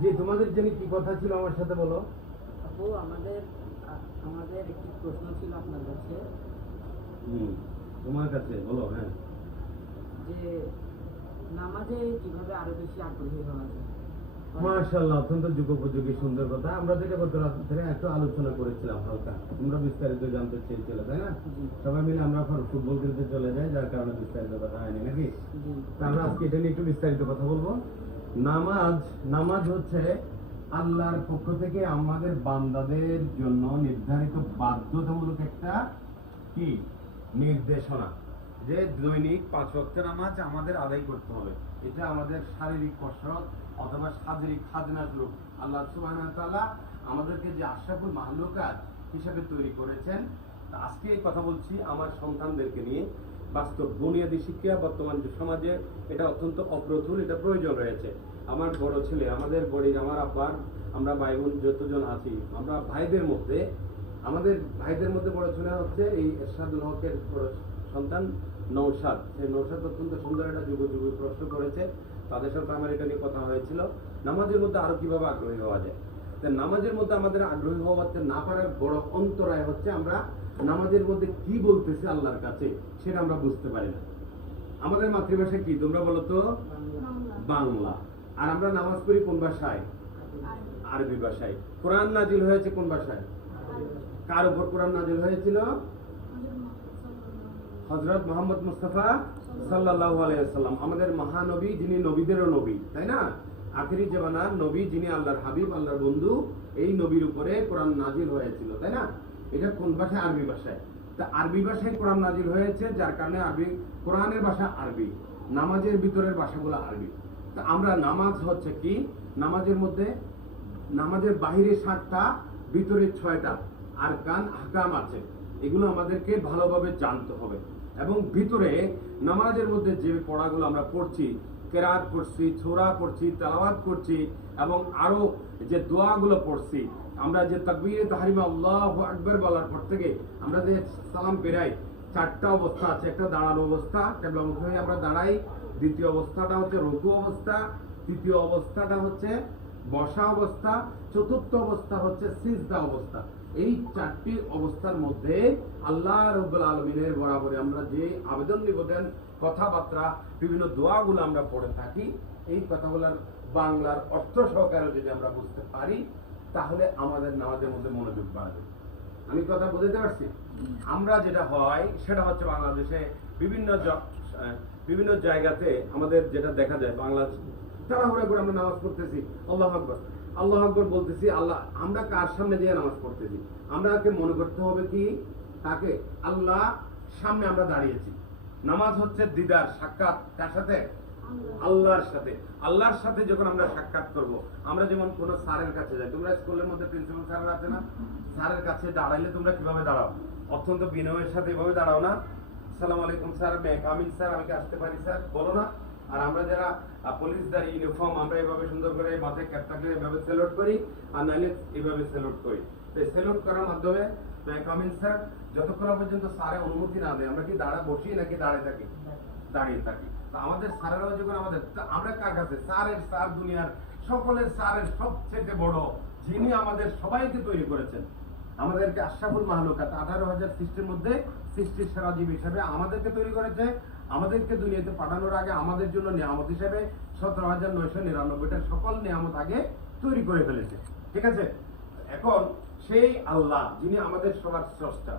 জি, তোমাদের জন্য কি কথা ছিল আমার সাথে বলো। আপু, আমাদের আমাদের একটি প্রশ্ন ছিল আপনার কাছে, হুম, তোমার কাছে বলো। হ্যাঁ, যে নামাজে কিভাবে আরো বেশি আগ্রহী হওয়া যায়। মাশাআল্লাহ, অত্যন্ত যুগোপযোগী সুন্দর কথা। আমরা যেটা গত রাত থেকে একটু আলোচনা করেছিলাম হালকা, তোমরা বিস্তারিত জানতে চেয়েছিলে তাই না? জি সবাই মিলে আমরা ফুটবল খেলতে চলে যাই, যার কারণে বিস্তারিত কথা হয়নি নাকি? জি তা আমরা আজকে এটা নিয়ে একটু বিস্তারিত কথা বলবো। নামাজ নামাজ হচ্ছে আল্লাহর পক্ষ থেকে আমাদের বান্দাদের জন্য নির্ধারিত বাধ্যতামূলক একটা কি নির্দেশনা, যে দৈনিক 5 ওয়াক্তের নামাজ আমাদের আদায় করতে হবে। এটা আমাদের শারীরিক কসরত অথবা শারীরিক খাজনা স্বরূপ আল্লাহ সুবহানাহু ওয়া তাআলা আমাদেরকে যে আশরাফুল মাহলুকাত হিসেবে তৈরি করেছেন। তা আজকে এই কথা বলছি আমার সন্তানদেরকে নিয়ে। বাস্তব বুনিয়াদী শিক্ষা বর্তমান যে সমাজে এটা অত্যন্ত অপ্রতুল, এটা প্রয়োজন রয়েছে। আমার বড় ছেলে, আমাদের বড়ি, আমার আব্বার, আমরা ভাই বোন যতজন আছি, আমরা ভাইদের মধ্যে, আমাদের ভাইদের মধ্যে বড় ছেলে হচ্ছে এই এরশাদুল হকের বড় সন্তান নওশাদ। সেই নওশাদ অত্যন্ত সুন্দর একটা যুগোপযোগী প্রশ্ন করেছে। তাদের সাথে আমার এটা নিয়ে কথা হয়েছিল, নামাজের মধ্যে আরো কিভাবে আগ্রহী হওয়া যায়। তা নামাজের মধ্যে আমাদের আগ্রহী হওয়াতে না পারার বড় অন্তরায় হচ্ছে আমরা নামাজের মধ্যে কি বলতেছি আল্লাহর কাছে সেটা আমরা বুঝতে পারি না। আমাদের মাতৃভাষা কি তোমরা বলো তো? বাংলা। আর আমরা নামাজ পড়ি কোন ভাষায়? আরবি ভাষায়। কোরআন নাজিল হয়েছে কোন ভাষায়? কার উপর কোরআন নাজিল হয়েছিল? হযরত মুহাম্মদ মুস্তাফা সাল্লাল্লাহু আলাইহি ওয়াসাল্লাম, আমাদের মহানবী, যিনি নবীদেরও নবী, তাই না? আখিরি জামানার নবী, যিনি আল্লাহর হাবিব, আল্লাহর বন্ধু, এই নবীর উপরে কোরআন নাজিল হয়েছিল, তাই না? এটা কোন ভাষায়? আরবি ভাষায়। তা আরবি ভাষায় কোরআন নাজিল হয়েছে, যার কারণে আরবি, কোরআনের ভাষা আরবি, নামাজের ভিতরের ভাষাগুলো আরবি। তা আমরা নামাজ হচ্ছে কি, নামাজের মধ্যে, নামাজের বাহিরে 7টা, ভিতরে 6টা আরকান আহকাম আছে। এগুলো আমাদেরকে ভালোভাবে জানতে হবে। এবং ভিতরে নামাজের মধ্যে যে পড়াগুলো আমরা পড়ছি, কেরাত পড়ছি, সূরা পড়ছি, তেলাওয়াত করছি, এবং আরো যে দোয়াগুলো পড়ছি, আমরা যে তাকবীরে তাহরিমা আল্লাহু আকবার বলার পর থেকে আমরা যে সালাম ফেরাই, 4টা অবস্থা আছে। একটা দাঁড়ানো অবস্থা, কিবলামুখী হয়ে আমরা দাঁড়াই। দ্বিতীয় অবস্থাটা হচ্ছে রুকু অবস্থা। তৃতীয় অবস্থাটা হচ্ছে বসা অবস্থা। চতুর্থ অবস্থা হচ্ছে সিজদা অবস্থা। এই 4টি অবস্থার মধ্যে আল্লাহ রাব্বুল আলামিনের বরাবরে আমরা যে আবেদন নিবেদন, কথাবার্তা, বিভিন্ন দোয়াগুলো আমরা পড়ে থাকি, এই কথাগুলোর বাংলার অর্থ সহকারে যদি আমরা বুঝতে পারি, তাহলে আমাদের নামাজের মধ্যে মনোযোগ বাড়বে। আমি কথা বুঝতে পারছি? আমরা যেটা হয় সেটা হচ্ছে বাংলাদেশে বিভিন্ন জায়গাতে আমাদের যেটা দেখা যায়, বাংলাদেশ তাড়াহুড়া করে আমরা নামাজ পড়তেছি, আল্লাহু আকবার আল্লাহু আকবার বলতেছি। আল্লাহ, আমরা কার সামনে দিয়ে নামাজ পড়তেছি? আমরাকে মনে করতে হবে কি, তাকে আল্লাহ সামনে আমরা দাঁড়িয়েছি। নামাজ হচ্ছে দিদার, সাক্ষাৎ, কার সাথে? আল্লাহর সাথে। আল্লাহর সাথে যখন আমরা সাক্ষাৎ করব, আমরা যেমন কোনো স্যারের কাছে যাই, তোমরা স্কুলের মধ্যে প্রিন্সিপাল স্যার আছে না, স্যারের কাছে দাঁড়াইলে তোমরা কিভাবে দাঁড়াও? অত্যন্ত বিনয়ের সাথে এভাবে দাঁড়াও না? আসসালামু আলাইকুম স্যার, মে কামিন স্যার, আমি কি আসতে পারি স্যার, বলো না? আর আমরা যারা পুলিশদারি ইউনিফর্ম, আমরা এভাবে সুন্দর করে মাথায় ক্যাপটাকে এভাবে সেলুট করি, আর নাইলে এভাবে সেলুট করি। তো সেলুট করার মাধ্যমে মে কামিন স্যার, যতক্ষণ পর্যন্ত স্যারের অনুমতি না দেয় আমরা কি বসি নাকি দাঁড়িয়ে থাকি? দাঁড়িয়ে থাকি। আমাদের স্যারেরাও যখন আমাদের, আমরা কার কাছে? স্যারের, স্যার দুনিয়ার সকলের স্যারের সবচেয়ে বড়, যিনি আমাদের সবাইকে তৈরি করেছেন, আমাদেরকে আশরাফুল মাহলুকাত, 18,000 সৃষ্টির মধ্যে সৃষ্টির সেরা জীব হিসেবে আমাদেরকে তৈরি করেছে। আমাদেরকে দুনিয়াতে পাঠানোর আগে আমাদের জন্য নিয়ামত হিসেবে 17,999টা সকল নিয়ামত আগে তৈরি করে ফেলেছে। ঠিক আছে? এখন সেই আল্লাহ, যিনি আমাদের সবার স্রষ্টা,